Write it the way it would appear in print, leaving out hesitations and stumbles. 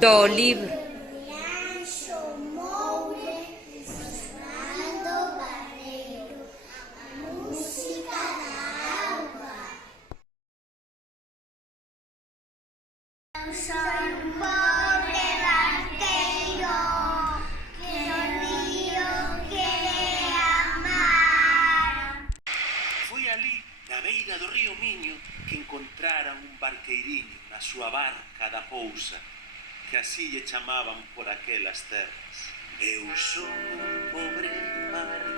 Do libro. Eu soy un pobre barqueiro que o río quere amar. Foi ali, na beira do río Miño, que encontraran un barqueiriño na súa barca da pousa, que así lle chamaban por aquelas terras. Eu son un pobre barqueiro